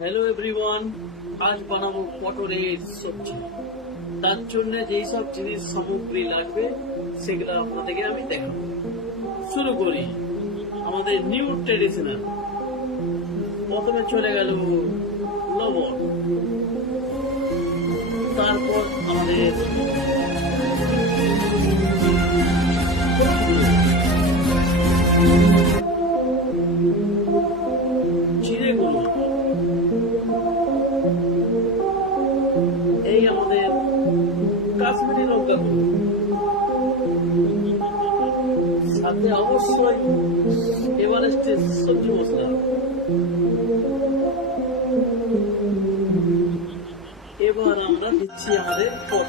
Hello everyone, আজ বানাবো পটলের সবজি। তার জন্য যেই সব জিনিস সামগ্রী লাগবে সেগুলো আপনাদেরকে আমি দেখাবো। শুরু করি আমাদের নিউ ট্রেডিশনাল। প্রথমে চলে গেল লবণ, তারপর আমাদের জিরে গুঁড়ো, এই আমাদের কাশ্মীরি লঙ্কা গুঁড়ো, সাথে অবশ্যই এভারেস্টের সবজি মশলা। এবার আমরা দিচ্ছি আমাদের পটল।